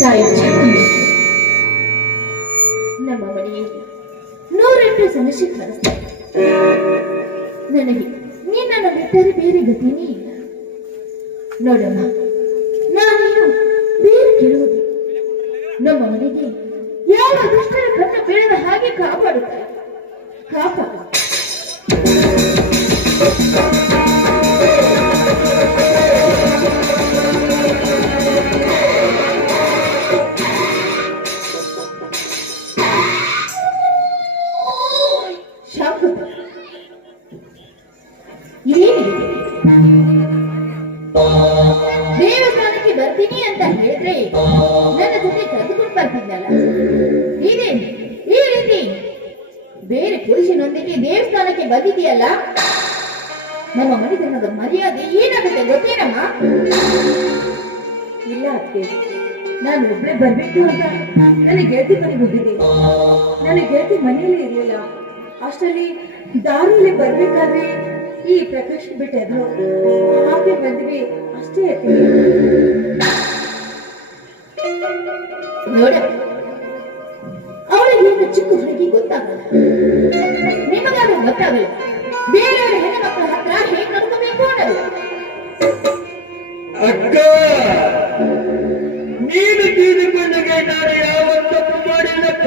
ತಾಯಿ ಚೆನ್ನಮ್ಮ ನಮ್ಮ ಮನೆಯಲ್ಲಿ ನೂರೆಂಟು ಸಮಸ್ಯೆ ಕಾಣಿಸ್ತಾರೆ. ನನಗೆ ನಿನ್ನನ್ನು ಬಿಟ್ಟರೆ ಬೇರೆ ಗತಿನೇ ಇಲ್ಲ. ನೋಡಮ್ಮ, ನಾನೇನು ಬೇರೆ ಕೇಳುವುದು, ನಮ್ಮ ಮನೆಗೆ ಯಾವ ದುಷ್ಟರ ಕಣ್ಣು ಬೀಳದ ಹಾಗೆ ಕಾಪಾಡುತ್ತಾರೆ. ಕಾಪಾಡು. ದೇವಸ್ಥಾನಕ್ಕೆ ಬರ್ತೀನಿ ಅಂತ ಹೇಳಿದ್ರೆ ನನ್ನ ಜೊತೆ ಕರೆದುಕೊಂಡು ಬರ್ತಿದ್ದಲ್ಲ, ಇದೇನು ಈ ರೀತಿ ಬೇರೆ ಪುರುಷನೊಂದಿಗೆ ದೇವಸ್ಥಾನಕ್ಕೆ ಬಂದಿದೆಯಲ್ಲ? ನಮ್ಮ ಮನೆತನದ ಮರ್ಯಾದೆ ಏನಾಗುತ್ತೆ ಗೊತ್ತೇನಮ್ಮ? ಇಲ್ಲ ಅತ್ತೆ, ನಾನು ಒಬ್ಬಳೇ ಬರ್ಬೇಕು ಅಂತ ನನ್ನ ಗೆಳತಿ ಮನೆಗೆ ಹೋಗಿದ್ದೆ. ನನ್ನ ಗೆಳತಿ ಮನೆಯಲ್ಲೇ ಇರಲಿಲ್ಲ. ಅಷ್ಟರಲ್ಲಿ ದಾರಿಯಲ್ಲಿ ಬರ್ಬೇಕಾದ್ರೆ ಈ ಪ್ರಕಾಶ್ ಬಿಟ್ಟಿದ್ರು, ಹಾಗೆ ಬಂದ್ವಿ ಅಷ್ಟೇ. ನೋಡ, ಅವಳಿಗೆ ಏನು ಚಿಕ್ಕ ಹುಡುಗಿ ಗೊತ್ತಾಗಲ್ಲ, ನಿಮಗಾದ್ರೂ ಗೊತ್ತಾಗಲ್ಲ. ಬೇರೆಯವರ ಹೆಣ್ಣುಮಕ್ಕಳ ಹತ್ರ ಹೇಗೆ ನಡ್ಕೋಬೇಕು ಅನ್ನೋದು. ಅಕ್ಕ, ನೀನು ತೀರಿಕೊಂಡಗೆ ನಾನು ಯಾವ ತಪ್ಪು ಮಾಡಿದಕ್ಕ?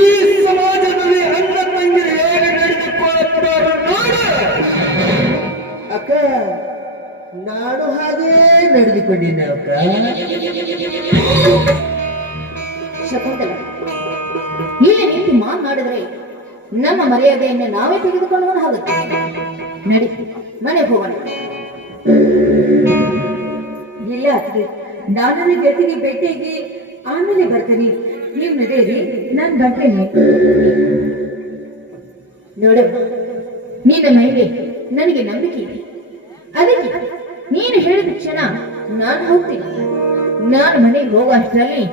ಈ ಸಮಾಜದಲ್ಲಿ ಅಣ್ಣ ತಂಗಿರು ಹೇಗೆ ನಡೆದುಕೊಳ್ಳುತ್ತಾರೋ ನೋಡ ಅಕ್ಕ. ನಾನು ಹಾಗೇ ನಡೆದುಕೊಂಡಿದ್ದೆ ಅಕ್ಕ. ಶಕುಂತಲ, ಇಲ್ಲಿ ನಿಂತು ಮಾತನಾಡಿದ್ರೆ ನಮ್ಮ ಮರ್ಯಾದೆಯನ್ನು ನಾವೇ ತೆಗೆದುಕೊಳ್ಳುವ ಹಾಗುತ್ತೆ. ನಡಿ, ಮನೆಗೆ ಹೋಗೋಣ. ಇಲ್ಲ ಅತ್ತಿಗೆ, ನಾನು ಗೆಳತಿಗೆ ಭೇಟಿಯಾಗಿ ಆಮೇಲೆ ಬರ್ತೀನಿ. ನೀವು ನಡೆಯಿರಿ, ನಾನು ಬರ್ತೇನೆ. ನೋಡಮ್ಮ, ನಿನ್ನ ಮೇಲೆ ನನಗೆ ನಂಬಿಕೆ ಇದೆ. ಅದಕ್ಕೆ ನೀನು ಹೇಳಿದ ಕ್ಷಣ ನಾನು ಹೋಗ್ತೀನಿ. ನಾನು ಮನೆಗೆ ಹೋಗೋ ಅಷ್ಟರಲ್ಲಿ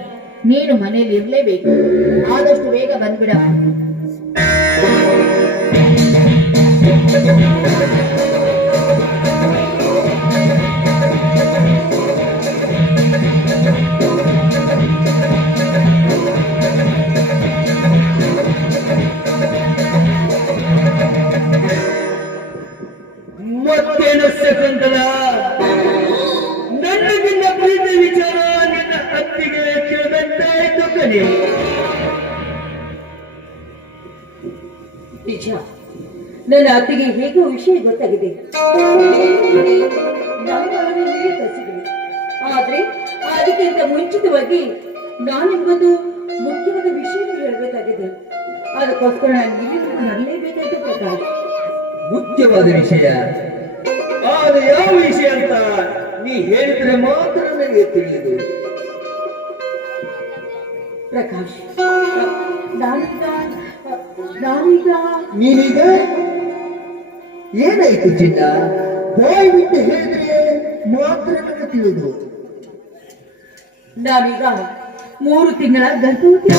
ನೀನು ಮನೆಯಲ್ಲಿ ಇರಲೇಬೇಕು. ಆದಷ್ಟು ಬೇಗ ಬಂದ್ಬಿಡ. ಮತ್ತೇನು ಶಕುಂತಲ, ನನಗಿನ್ನ ಪ್ರೀತಿ ವಿಚಾರ ನಿನ್ನ ಅತ್ತಿಗೆ ಕೇಳಿದಂತಾಯ್ತು ಕಣೆ. ನಿಜ, ನನ್ನ ಅತ್ತಿಗೆ ಹೇಗೋ ವಿಷಯ ಗೊತ್ತಾಗಿದೆ. ನಾನು ಅವರನ್ನೇ ಕಲಿಸಿದೆ. ಆದ್ರೆ ಅದಕ್ಕಿಂತ ಮುಂಚಿತವಾಗಿ ನಾನಿಗೊಂದು ಮುಖ್ಯವಾದ ವಿಷಯ ಹೇಳಬೇಕಾಗಿದೆ. ಅದಕ್ಕೋಸ್ಕರ ನಾನು ಇಲ್ಲಿ ಬರಲೇಬೇಕಾಯ್ತು ಪ್ರಕಾಶ್. ಮುಖ್ಯವಾದ ವಿಷಯ? ಅದು ಯಾವ ವಿಷಯ ಅಂತ ನೀ ಹೇಳಿದ್ರೆ ಮಾತ್ರ ನನಗೆ ತಿಳಿಯುದು. ಪ್ರಕಾಶ್, ನಾನೀಗ ನೀನೀಗ ಏನಾಯ್ತು ಚಿನ್ನ? ಬಾಯಿ ಬಿಟ್ಟು ಹೇಳಿದ್ರೆ ಮಾತ್ರ ನನಗೆ ತಿಳಿದು. ನಾನೀಗ 3 ತಿಂಗಳ ಗರ್ಭವತಿ.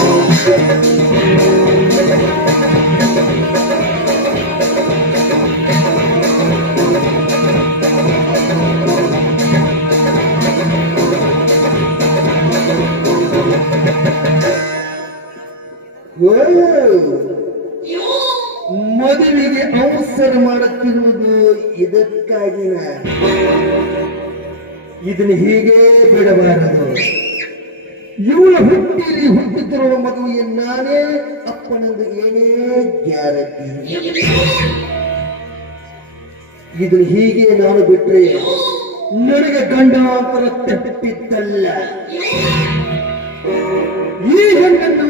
ಮದುವೆಗೆ ಅವಸರ ಮಾಡುತ್ತಿರುವುದು ಇದಕ್ಕಾಗಿನ. ಇದನ್ನು ಹೀಗೆ ಬಿಡಬಾರದು. ಇವಳ ಹುಟ್ಟಿಲಿ ಹುಟ್ಟುತ್ತಿರುವ ಮಗುವಿಗೆ ನಾನೇ ಅಪ್ಪನದು ಏನೇ ಗ್ಯಾರಂಟಿ. ಇದನ್ನು ಹೀಗೆ ನಾನು ಬಿಟ್ರೆ ನನಗೆ ಗಂಡಾಂತರ ತಪ್ಪಿದ್ದಲ್ಲ. ಈ ಹೆಣ್ಣನ್ನು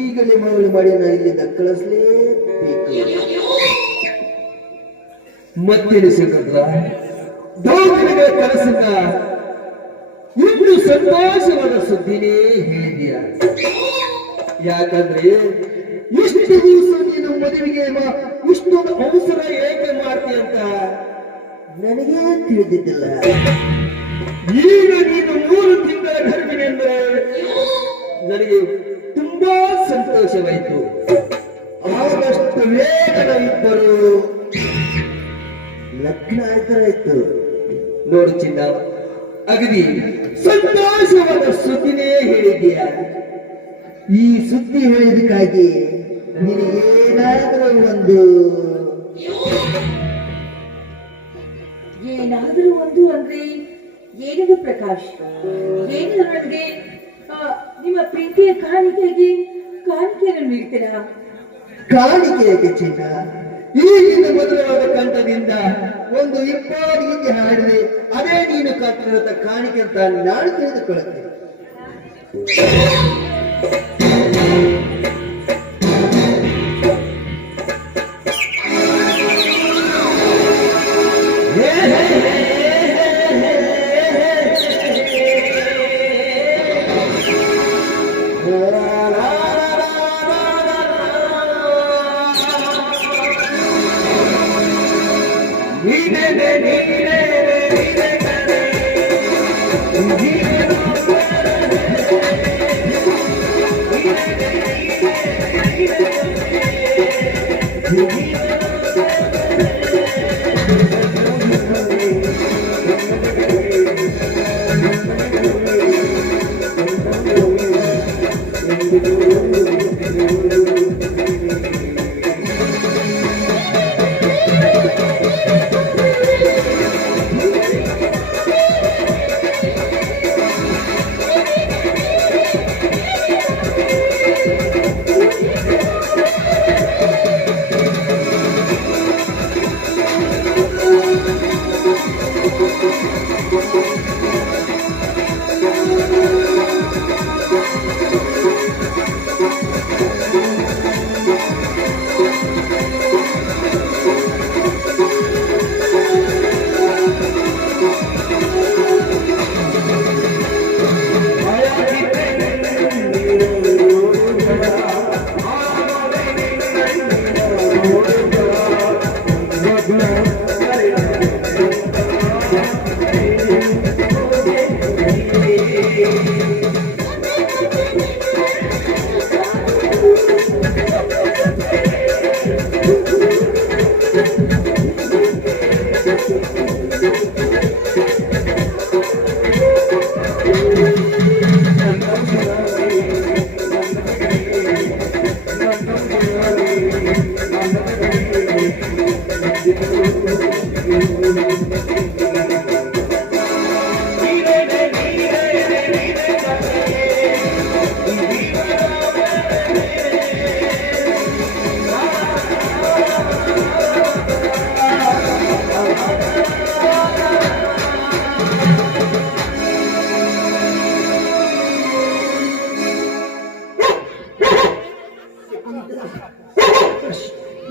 ಈಗಲೇ ಮರಳು ಮಾಡಿ ನಾನು ಇಲ್ಲಿಂದ ಕಳಿಸಲೇಬೇಕು. ಮತ್ತೆನಿಸಿದ್ರ ದೌರ್ಜನ್ಯಗಳ ಕನಸಿಂದ ಇನ್ನು ಸಂತೋಷವಾದ ಸುದ್ದಿನೇ ಹೇಳಿದೀಯ. ಯಾಕಂದ್ರೆ ಇಷ್ಟು ದಿವಸ ನೀನು ಮದುವೆಗೆ ಇಷ್ಟೊಂದು ಅವಸರ ಏಕೆ ಮಾಡ್ತೀಯ ಅಂತ ನನಗೇ ತಿಳಿದಿದ್ದಿಲ್ಲ. ಈಗ ನೀನು 3 ತಿಂಗಳ ಗರ್ಭಿಣಿ ಅಂದ್ರೆ ನನಗೆ ತುಂಬಾ ಸಂತೋಷವಾಯಿತು. ಆದಷ್ಟು ಬೇಗ ಇಬ್ಬರು ಲಗ್ನ ಆಯ್ತಾರಾಯ್ತು. ನೋಡು ಚಿನ್ನ, ಅಗದಿ ಸಂತೋಷವಾದ ಸುದ್ದಿನೇ ಹೇಳಿದೀಯ. ಈ ಸುದ್ದಿ ಹೇಳಿದಕ್ಕಾಗಿ ನಿನಗೇನಾದರೂ ಏನಾದರೂ ಒಂದು ಅಂದ್ರೆ ಏನಿದೆ ಪ್ರಕಾಶ್? ಏನಿಲ್ಲ ನನಗೆ ನಿಮ್ಮ ಪ್ರೀತಿಯ ಕಾಣಿಕೆಯನ್ನು ನೀಡ್ತೀರಾ? ಕಾಣಿಕೆಯಾಗಿ ಚಿನ್ನ, ಈಗಿನ ಮಧುರವಾದ ಕಂಠದಿಂದ ಒಂದು ಇಪ್ಪಾರು ಗೀತೆ ಹಾಡಿದೆ, ಅದೇ ನೀನು ಕಟ್ಟಿರದ ಕಾಣಿಕೆ ಅಂತ ನಾನು ತಿಳಿದುಕೊಳ್ಳುತ್ತೇನೆ.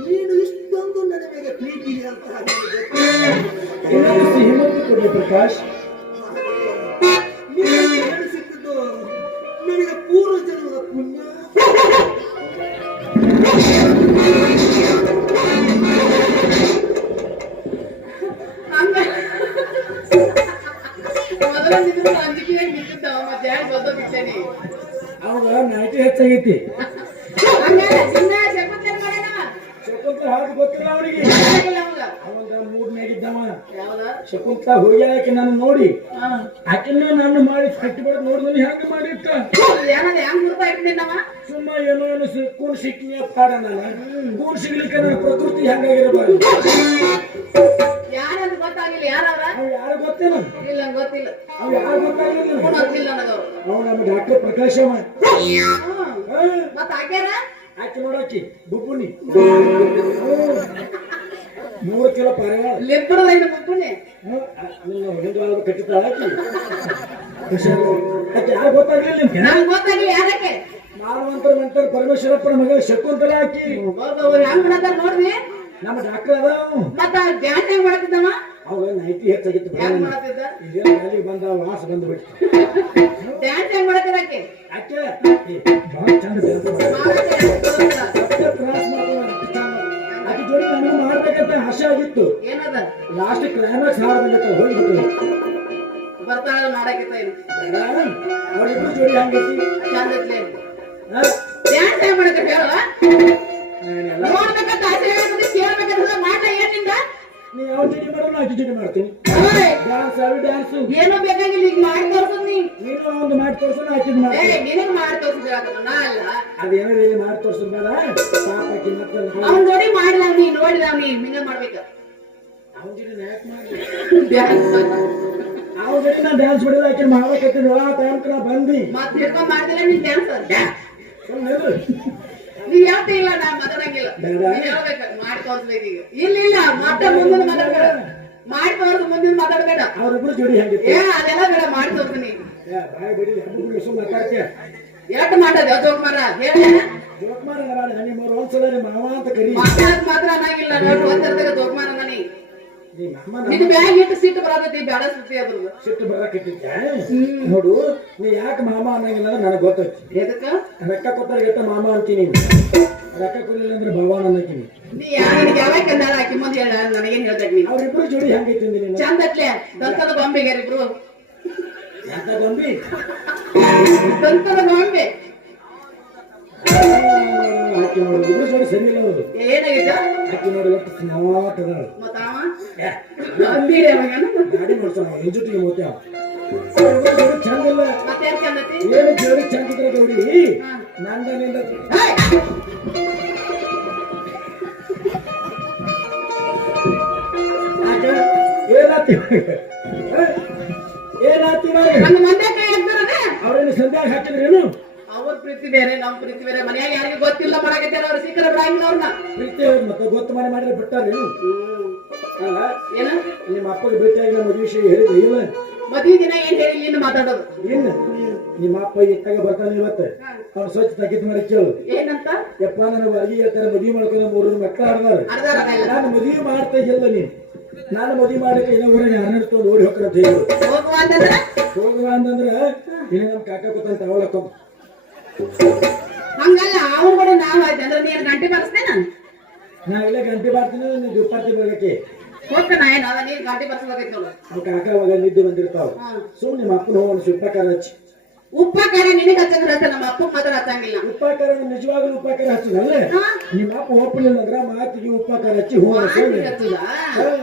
ನೀನು ಇಷ್ಟೊಂದು ನನ್ನ ಮೇಲೆ ಪ್ರೀತಿ ಇದೆ ಅಂತ ಹಿಮ್ಮತ್ತು ಕೊಡಿ ಪ್ರಕಾಶ್. ಸಿಕ್ಕಿದ್ದು ನನಗೆ ಪೂರ್ವ ಜನ್ಮದ ಪುಣ್ಯ. ಅವಾಗ ನಾಟಿ ಹೆಚ್ಚಾಗೈತಿ. ಶಕುಂತಲ ಹಾಗೆ ಗೊತ್ತಿಲ್ಲ ಅವನಿಗೆ. ಅವಾಗ ಮೂಡ್ನಾಗಿದ್ದವ ಶಕುಂತಲ ಹೋಗ್ಯಾಕೆ ನಾನು ನೋಡಿ ಆಕೆನ ನಾನು ಮಾಡಿ ಕಟ್ಟಿ ಬರೋದು ನೋಡಿದ್ರೆ ಹೆಂಗ ಮಾಡಿಟ್ಟ ಸುಮ್ಮ ಏನೋ ಏನೋ ಕೂಣ್ ಸಿಕ್ಕಿನಿ ಪಾಡ ನಾನು ಕೂಣ್ ಸಿಗ್ಲಿಕ್ಕೆ ನನ್ನ ಪ್ರಕೃತಿ ಹೆಂಗಾಗಿರಬಾರ್ದು. ಯಾರಂತ ಗೊತ್ತಾಗಿಲ್ಲ. ಯಾರವ್ರ? ಅವ್ ಯಾರು ಗೊತ್ತೇನ? ಇಲ್ಲ ಗೊತ್ತಿಲ್ಲ. ಅವ್ ಯಾರು ಗೊತ್ತಾಗಿಲ್ಲ. ಗೊತ್ತಿಲ್ಲ ನನಗವ್ರು. ಅವ್ ನಮ್ಮ ಡಾಕ್ಟರ್ ಪ್ರಕಾಶಮ್ಮ. ಮತ್ತ ಆಗ್ಯಾರ ಆಕೆ ನೋಡಾಕಿ ಬುಬ್ಬುನಿ 3 ಕಿಲೋ ಪಾರಿವಾಳ ಲೆಪ್ಪಡದೈನ ಬುಬ್ಬುನಿ ಕಟ್ಟಿತಾಳ ಆಕಿ. ಆಕೆ ಯಾರು ಗೊತ್ತಾಗ್ಲಿಲ್ಲ ನಿಮ್ಗೆ? ನಂಗೆ ಗೊತ್ತಾಗಿಲ್ಲ. ಯಾರಕ್ಕೆ? ಮಾನವಂತರ ಮಂತರ ಪರಮೇಶ್ವರಪ್ಪನ ಮಗ ಶಕುಂತಲ ಆಕಿ. ಹೆಂಗ್ ಮಾಡತಾರ ನೋಡ್ರಿ. ನಮ್ಮ ಡಾಕ್ಟರ್ ಅದ. ಮತ್ತ ಡ್ಯಾನ್ಸ್ ಹೆಂಗ್ ಮಾಡತ್ತಿದ್ದವ? ಅವಾಗ ನೈಟಿ ಹೆಚ್ಚಾಗಿತ್ತು. ಹೆಂಗ್ ಮಾಡತ್ತಿದ್ದ? ಅಲ್ಲಿ ಬಂದ ವಾಸ ಬಂದ್ಬಿಟ್ಟು ಡ್ಯಾನ್ಸ್ ಹೆಂಗ್ ಮಾಡತ್ತಿರಕ್ಕೆ? ಆಕೆ ಬಹಳ ಚಂದ ತ್ರಾಸ್ ಆಕೆ ಜೋಡಿ ನನಗೆ ಮಾಡ್ಬೇಕಂತ ಆಸೆ ಆಗಿತ್ತು. ಏನದ ಲಾಸ್ಟ್ ಕ್ಲೈಮ್ಯಾಕ್ಸ್ ಹಾಡು ಬಂದಿತ್ತು ಹೋಗ್ಬಿಟ್ಟು ಬರ್ತಾಳ ಮಾಡಾಕಿತ್ತ ಇಲ್ಲ ಅವರಿಬ್ರು ಜೋಡಿ ಹಂಗೈತಿ ಚಂದ ಐತ್ಲೆ. ಡ್ಯಾನ್ಸ್ ಹೆಂಗ್ ಮಾಡಕ್ಕೆ ಹೇಳುವ? ನೋಡ್ಬೇಕಂತ ಆಸೆ ಆಗತ್ತೆ, ಕೇಳ್ಬೇಕಂತ ಮಾಡ್ಲ ಏನ್ ನಿಂಗ? ನೀ ಯಾವ ಜೊತೆ ಮಾಡೋ ನಾ ಜೊತೆ ಮಾಡ್ತೀನಿ ಓಯ್, ಡ್ಯಾನ್ಸ್ ಅವು ಡ್ಯಾನ್ಸ್ ಏನೋ ಬೇಕಾಗಿಲ್ಲ ಈಗ ಮಾಡಿ ತೋರ್ಸದ್ ನೀ ನೀನು ಒಂದು ಮಾಡಿ ತೋರ್ಸು ನಾ ಆಕಿದ್ ಏ ಮಾಡ್ತೀನಿ ನಿನಗ್ ಮಾಡಿ ತೋರ್ಸಿದ್ರ ನಾ ಅಲ್ಲ ಅದೇನೋ ಹೇಳಿ ಮಾಡಿ ತೋರ್ಸೋದ್ ಬೇಡ ಪಾಪ ಆಕಿ ಮತ್ತೆ ಅವ್ನ್ ನೋಡಿ ಮಾಡಿದವ್ ನೀ ನೋಡಿದವ್ ನೀ ಹಿಂಗ ಮಾಡ್ಬೇಕ ಅವನ ಜೊತೆ ನಾ ಯಾಕೆ ಮಾಡ್ಲಿ ಡ್ಯಾನ್ಸ್ ಅವ್ನ ಜೊತೆ ನಾ ಡ್ಯಾನ್ಸ್ ಮಾಡಿಲ್ಲ ಆಕಿ ಮಾಡ್ಬೇಕತ್ತಿದ್ರು ಆ ಟೈಮ್ ನಾ ಬಂದಿ ಮತ್ ಹಿಡ್ಕೊಂಡ್ ಮಾಡ್ತಿಲ್ಲ ನೀನ್ ಡ್ಯಾನ್ಸ್ ಸುಮ್ಮನೆ ಇರು. ನೀವ್ ಹೇಳ್ತಿ ಇಲ್ಲ ನಾ ಮಾತಾಡಂಗಿಲ್ಲ ಬೇಡ. ನೀನ್ ಹೇಳ್ಬೇಕು ಮಾಡಿ ತೋರ್ಸ್ಬೇಕು ಈಗ ಇಲ್ಲ ಇಲ್ಲ ಮತ್ತೆ ಮುಂದಿನ ಮಾತಾಡ್ಬೇಡ ಮಾಡಿ ತೋರ್ಸ್ ಮುಂದಿನ ಮಾತಾಡ್ಬೇಡ ಅವ್ರಿಬ್ರು ಜೋಡಿ ಹೆಂಗಿತ್ತು ಏ ಅದೆಲ್ಲ ಬೇಡ ಮಾಡಿ ತೋರ್ಸ್ತೀನಿ ಬಾಯ್ ಬಿಡಿ ಹಬ್ಬಗಳು ಸುಮ್ಮನೆ ಮಾತಾಡ್ತೀಯ ಎಷ್ಟು ಮಾಡೋದು ಜೋಕ್ ಮಾರ ಹೇಳ ಜೋಕ್ ಮಾಡ ನಿಮ್ಮ ಒಂದ್ಸಲ ನಿಮ್ಮ ಮಾವ ಅಂತ ಕರಿ ಮಾತಾಡಕ್ ಮಾತ್ರ ಅನ್ನಂಗಿಲ್ಲ ನೋಡಿ ಒಂದ್ಸರ್ದಾಗ ಜೋಕ್ ಮಾರ ನೀ ನಿಮ್ಮ ಅಮ್ಮ ನಿನ್ ಬ್ಯಾಗ್ ಇಟ್ಟು ಸಿಟ್ಟು ಬರತೈತಿ ಬೇಡ ಸುತ್ತಿ ಅದ್ರದ್ದು ಸಿಟ್ಟು ಬರಕತ್ತಿದ್ದೆ ನೋಡು ನೀ ಯಾಕೆ ಮಾಮ ಅನ್ನಂಗಿಲ್ಲ ಅಂದ್ರೆ ನನಗೆ ಗೊತ್ತೈತಿ ಎದಕ್ಕ ರೊಕ್ಕ ಕೊಟ್ಟಾಗ ಎಷ್ಟ ಮಾಮ ಅಂತೀನಿ ರೊಕ್ಕ ಕೊಡ್ಲಿಲ್ಲ ಅಂದ್ರೆ ಭಗವಾನ್ ಅನ್ನತೀನಿ ನೀ ನಿನಗೆ ಯಾವಾಗ ಕಂದಾಳ ಹಾಕಿ ಮುಂದೆ ಹೇಳ ನನಗೇನ್ ಹೇಳ್ತೈತಿ ನೀನು ಅವ್ರಿಬ್ರು ಜೋಡಿ ಹೆಂಗೈತಿ ನೀನು ಚಂದ ಅಟ್ಲೆ ದಂತದ ಗೊಂಬೆಗೆ ಇಬ್ರು ಅಂತ ಗೊಂಬಿ ದಂತದ ಗೊಂಬೆ ಆಕಿ ನೋಡಿ ಇಬ್ರು ಜೋಡಿ ಸರಿ ಇಲ್ಲ ಅವರು ಏನಾಗಿತ್ತ ಆಕಿ ನೋಡಿ ಒಟ್ಟು ಸ್ಮಾರ್ಟ್ ಅದಾಳ ಮತ್ತ ಅವ ಗೊಂಬೀರಿ ಅವಾಗೇನು ಗಾಡಿ ಮಾಡ್ತಾನ ನಿನ್ ಜೊತೆಗೆ ಮೋತೆ ಅವ ಚಂದ ಇಲ್ಲ ಮತ್ತೇನ್ ಚಂದತಿ ಏನು ಜೋಡಿ ಚಂದ ಇದ್ರೆ ಜೋಡಿ ನಂದನಿಂದ ಆಕ ಏನಾತಿ ಏನಾತಿ ನಮ್ಮ ಮಂದ್ಯ ಕೈ ಹಾಕ್ತಾರನೆ ಅವ್ರೇನು ಸಂಧ್ಯಾಗ ಹಾಕಿದ್ರೇನು ಅವ್ರ ಪ್ರೀತಿ ಬೇರೆ ನಮ್ ಪ್ರೀತಿ ಬೇರೆ ಮನ್ಯಾಗ ಯಾರಿಗೆ ಗೊತ್ತಿಲ್ಲ ಮಾಡಕತ್ತಾರ ಅವ್ರು ಸಿಕ್ಕರ ಬಿಡಂಗಿಲ್ಲ ಅವ್ರನ್ನ ಪ್ರೀತಿ ಮತ್ತೆ ಗೊತ್ತು ಮನೆ ಮಾಡಿದ್ರೆ ಬಿಟ್ಟಾರೇನು ಅಲ್ಲ ಏನ ನಿಮ್ಮ ಅಪ್ಪಗೆ ಭೇಟಿಯಾಗಿ ನಮ್ಮ ಮದುವೆ ವಿಷಯ ಹೇಳಿದ್ರೆ ಇಲ್ಲ ಮದ್ವಿ ದಿನ ಏನ್ ಹೇಳಿ ಇನ್ನು ಮಾತಾಡೋದು ಏನು ನಿಮ್ಮ ಅಪ್ಪ ಇತ್ತಾಗ ಬರ್ತಾನೆ ಇವತ್ತು ಅವ್ನು ಸ್ವಚ್ಛ ತಗ್ಗಿದ್ ಮಾಡಿ ಕೇಳು ಏನಂತ ಯಪ್ಪ ನನಗೆ ಅರ್ಗಿ ಹೇಳ್ತಾರೆ ಮದುವೆ ಮಾಡ್ಕೊಂಡು 3 ಮಕ್ಕಳು ಆಡ್ದಾರ ಅರ್ಧಾರ ನಾನು ಮದುವೆ ಮಾಡ್ತಾ ಇಲ್ಲ ನೀನು ನಾನು ಮದುವೆ ಮಾಡಕ್ಕೆ ಏನೋ ಊರಾಗ ಯಾರನ್ನ ಇಟ್ಕೊಂಡು ಓಡಿ ಹೋಗ್ರ ಅಂತ ಹೇಳು ಹೋಗುವ ಅಂತಂದ್ರ ಹೋಗುವ ಅಂತಂದ್ರೆ ಇನ್ನು ನಮ್ಮ ಕಾಕ ಕೂತಂತ ಅವಳಕ್ಕ ಹಂಗಲ್ಲ ಅವ್ರು ಕೂಡ ನಾವ್ ಆಯ್ತು ಅಂದ್ರೆ ನೀನ್ ಗಂಟೆ ಬರ್ಸ್ತೇನ ನಾ ಇಲ್ಲ ಗಂಟೆ ಮಾಡ್ತೀನಿ ನೀನು ದುಪ್ಪಾತಿ ಬರಕ್ಕೆ ಹೋಗ್ತಾನ ಏನ ಅದ ನೀನ್ ಗಂಟೆ ಬರ್ಸೋದೈತಿ ನೋಡು ಅವ್ನ ಕಾಕ ಅವಾಗ ನಿದ್ದೆ ಬಂದಿರ್ತಾವ ಸುಮ್ಮನೆ ನಿಮ್ಮ ಅಪ್ಪನ ಹೋಗೋಣ ಸುಪ್ಪಕಾರ ಹಚ್ಚಿ ಉಪ್ಪ ಖಾರ ನಿನಗ್ ಹಚ್ಚಂದ್ರ ಹಚ್ಚ ನಮ್ಮ ಅಪ್ಪ ಮಾತ್ರ ಹಚ್ಚಂಗಿಲ್ಲ ಉಪ್ಪಾಕಾರ ನಿಜವಾಗ್ಲೂ ಉಪ್ಪಾಕಾರ ಹಚ್ಚಿದಲ್ಲ ನಿಮ್ಮ ಅಪ್ಪ ಒಪ್ಪಲಿಲ್ಲ ಅಂದ್ರೆ ಮಾತಿಗೆ ಉಪ್ಪಾಕಾರ ಹಚ್ಚಿ ಹೂ ಮಾಡ್ತೀನಿ ಹಚ್ಚುದ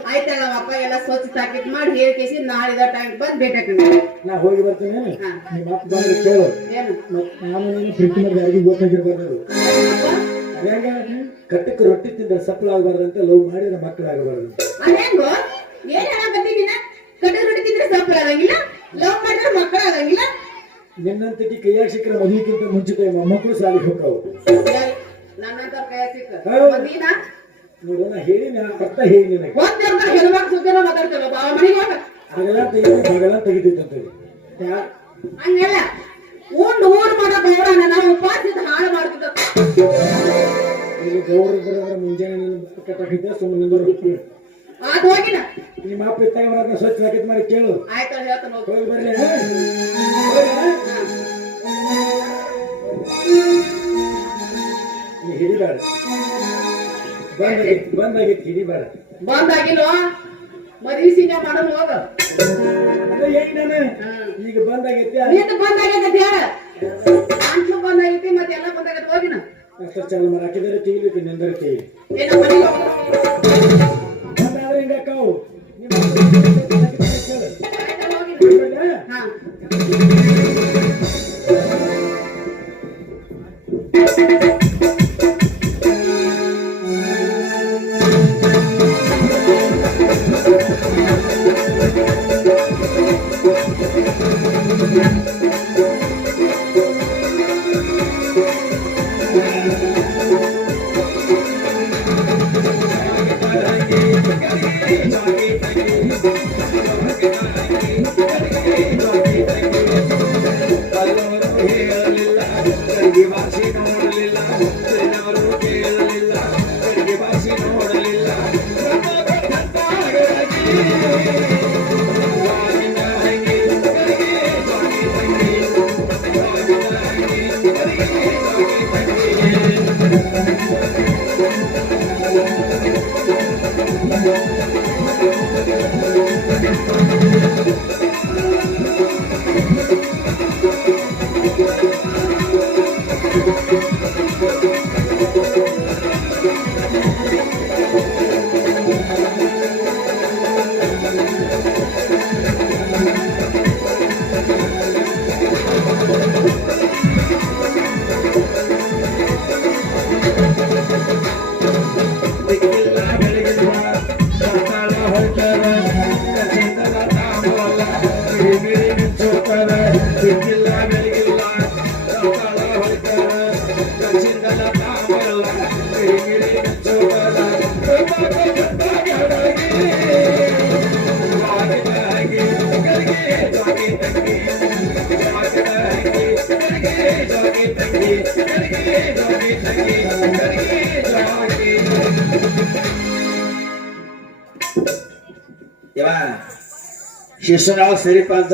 ಆಯ್ತಲ್ಲ ನಮ್ಮ ಅಪ್ಪ ಎಲ್ಲ ಸ್ವಚ್ಛ ತಾಕಿತ್ ಮಾಡಿ ಹೇಳ್ಕೇಸಿ ನಾಳಿದ ಟೈಮ್ ಬಂದ್ ಭೇಟಿ ನಾ ಹೋಗಿ ಬರ್ತೀನಿ ನಿಮ್ಮ ಅಪ್ಪ ಬಂದ್ರೆ ಕೇಳು ಏನು ನಾನು ನೀನು ಪ್ರೀತಿ ಮಾಡಿ ಯಾರಿಗೂ ಗೊತ್ತಾಗಿರ್ಬಾರ್ದು ಅದ್ಯಾಗ ಕಟ್ಟಕ್ಕೆ ರೊಟ್ಟಿ ತಿಂದ್ರೆ ಸಪ್ಪಳ ಆಗಬಾರ್ದಂತ ಲವ್ ಮಾಡಿದ್ರೆ ಮಕ್ಕಳಾಗಬಾರ್ದು ಅದೇಂಗೋ ಏನ್ ಹೇಳಕತ್ತೀಗಿನ ಕಟ್ಟ ರೊಟ್ಟಿ ತಿಂದ್ರೆ ಸಾಪರ್ ಆಗಂಗಿಲ್ಲ ಲವ್ ಮಾಡಿದ್ರೆ ಮಕ್ಕಳ ಆಗಂಗಿಲ್ಲ ನಿನ್ನಂತಕ್ಕೆ ಕೈಯಾಗ ಸಿಕ್ಕರೆ ಮದುವೆಗಿಂತ ಮುಂಚಿತ ಮಕ್ಕಳು ಸಾಲಿಗೆ ಹೋಗ್ತಾವು ನನ್ನಂತ ಕೈ ಸಿಕ್ಕ ಹೌದು. ನೀನ ನೋಡು ನಾ ಹೇಳಿ ಅರ್ಥ ಹೇಳಿ ನಿನಗೆ ಒಂದ್ ಹೆಣ್ಮಕ್ಳು ಸುದ್ದಿನ ಮಾತಾಡ್ತೇವೆ ಬಾವ ಮನೆಗೆ ಹೋಗ ಹಾಗೆಲ್ಲ ತೆಗೆದು ಬಗಲ ತೆಗಿತೈತಂತ ಹಂಗೆಲ್ಲ ಉಂಡು ಊರ್ ಮಾಡೋ ಗೌರವ ನಾವು ಉಪಾಸಿದ ಹಾಳು ಮಾಡ್ತಿದ್ದ ಇಲ್ಲಿ ಗೌರ ಇದ್ರೆ ಮುಂಜಾನೆ ನೀನು ಕಟ್ಟಾಕಿದ್ದೆ ಸುಮ್ಮನೆ ನಿಂದರು ಆದ್ ಹೋಗಿನ ನಿಮ್ಮ ಅಪ್ಪ ಇತ್ತಾಗ ಬರೋದನ್ನ ಸ್ವಚ್ಛ ಹಾಕಿದ್ ಮಾಡಿ ಕೇಳು ಆಯ್ತು ಹೇಳ್ತಾನ ಹೋಗಿ ಹೋಗಿ ಬರ್ಲಿ ನೀ ಹಿಡಿಬೇಡ ಬಂದಾಗಿತ್ತು ಹಿಡಿಬೇಡ ಬಂದಾಗಿಲ್ವ ಮದ್ವಿ ಸೀನ್ಯ ಮಾಡೋದು ಹೋಗ ಅದೇ ಹೇಳಿ ನಾನು ಈಗ ಬಂದಾಗೈತಿ ನೀನು ಬಂದಾಗೈತೆ ಹೇಳ ಅಂಚು ಬಂದಾಗೈತಿ ಮತ್ತೆ ಎಲ್ಲ ಬಂದಾಗೈತೆ ಹೋಗಿನ ಅಷ್ಟು ಚಾಲು ಮಾಡಿ ಹಾಕಿದರೆ ತೆಗಿಲಿಕ್ಕೆ ನಿಂದರೆ ತೆಗಿ ಏನ ಮನೆಗೆ ಹೋಗ ಬಂದಾದ್ರೆ ಹಿಂಗಾಕಾವು ಕೇಳು ಹಾ Thank you. ಶಿಶುನಾಳ ಸರಿಪಾದ